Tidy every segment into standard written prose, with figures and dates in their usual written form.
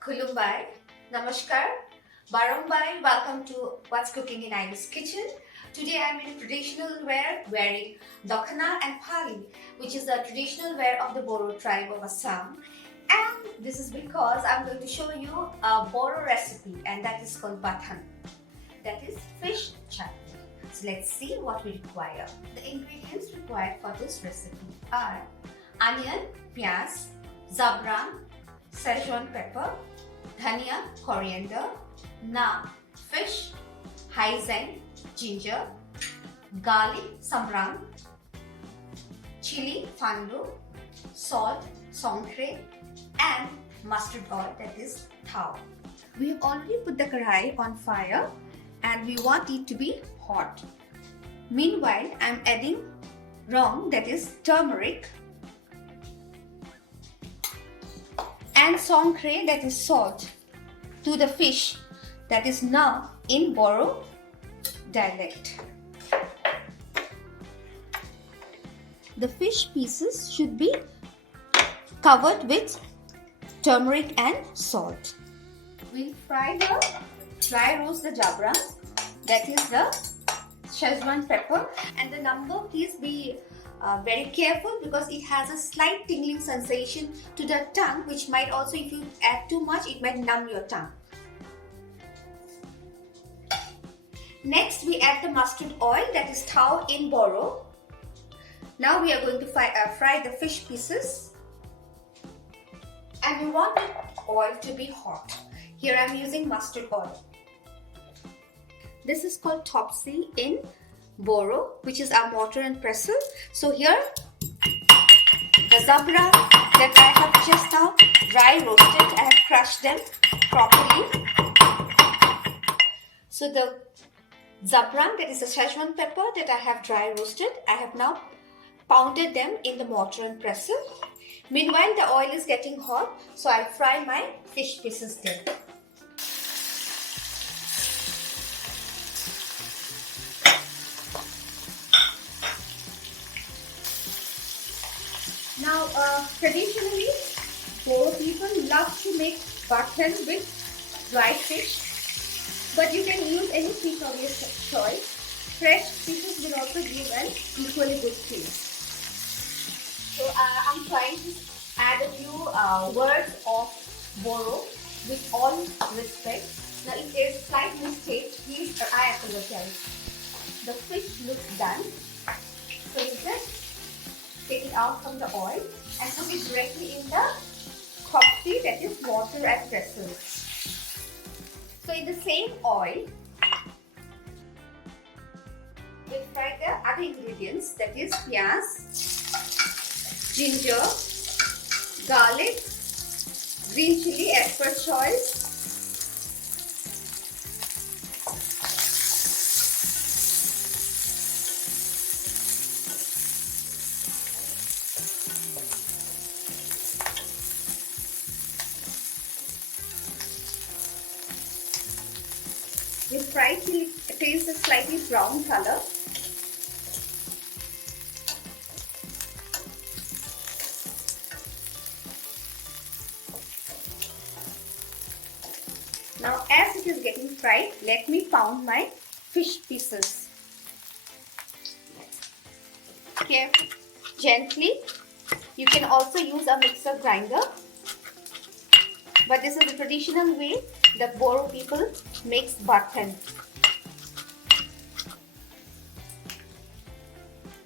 Kulumbai, Namaskar, Barumbai, welcome to What's Cooking in Ivee's Kitchen. Today I'm in traditional wear wearing Dakhana and Pali, which is the traditional wear of the Bodo tribe of Assam. And this is because I'm going to show you a Bodo recipe, and that is called Bathwn. That is fish chutney. So let's see what we require. The ingredients required for this recipe are onion, pyaz, zabran, Szechuan pepper, dhania, coriander, na, fish, haisen, ginger, garlic, samrang, chili, fandu, salt, songkre, and mustard oil, that is thau. We have already put the karai on fire and we want it to be hot. Meanwhile, I am adding rong, that is turmeric, and songkre, that is salt, to the fish, that is na in Bodo dialect. The fish pieces should be covered with turmeric and salt. We'll dry roast the jabra, that is the Szechuan pepper, and the number, please be very careful because it has a slight tingling sensation to the tongue, which might also, if you add too much, it might numb your tongue. Next, we add the mustard oil, that is thau in Bodo. Now we are going to fry the fish pieces, and we want the oil to be hot. Here I am using mustard oil. This is called topsy in Bodo, which is our mortar and pestle. So here, the zabra that I have just now dry roasted, I have crushed them properly. So the zabran, that is the Szechuan pepper that I have dry roasted, I have now pounded them in the mortar and pestle. Meanwhile, the oil is getting hot, so I'll fry my fish pieces there. Now, traditionally, Bodo people love to make bathwn with dried fish, but you can use any fish of your choice. Fresh pieces will also give an equally good taste. So, I'm trying to add a few words of Bodo with all respect. Now, if there is a slight mistake, please, I apologize. The fish looks done. So, you just take it out from the oil and put it directly in the topsy, that is mortar and pestle. So in the same oil, we'll fry the other ingredients, that is pyaz, ginger, garlic, green chili as per choice, we fry till it attains a slightly brown color. Now, as it is getting fried, let me pound my fish pieces. Carefully, gently. You can also use a mixer grinder, but this is the traditional way the Bodo people makes bathwn.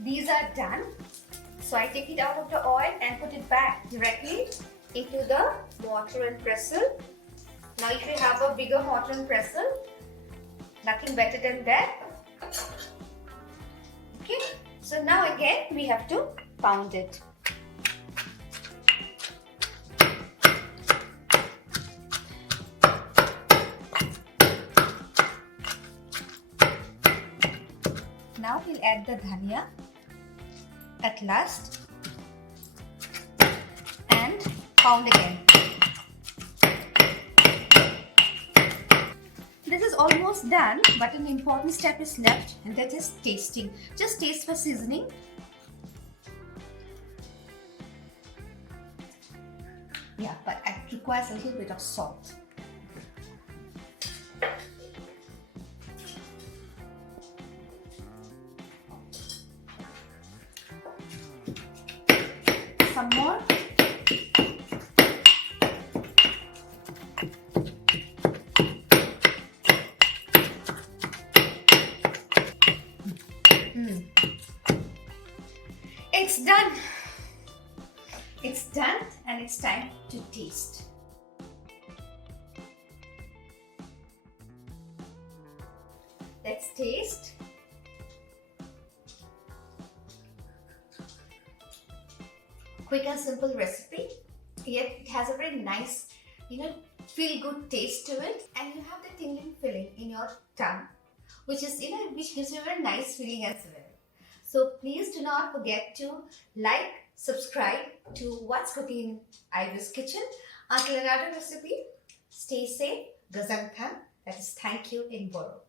These are done. So I take it out of the oil and put it back directly into the mortar and pestle. Now if you have a bigger mortar and pestle, nothing better than that. Okay. So now again we have to pound it. Now we'll add the dhania at last and pound again. This is almost done, but an important step is left, and that is tasting. Just taste for seasoning. Yeah, but I require requires a little bit of salt. Some more. It's done. It's done and it's time to taste. Let's taste. Quick and simple recipe, yet it has a very nice, feel good taste to it, and you have the tingling feeling in your tongue, which is, which gives you a very nice feeling as well. So please do not forget to like, subscribe to What's Cooking in Ivee's Kitchen. Until another recipe, stay safe. Gazanthan, that is thank you in Bodo.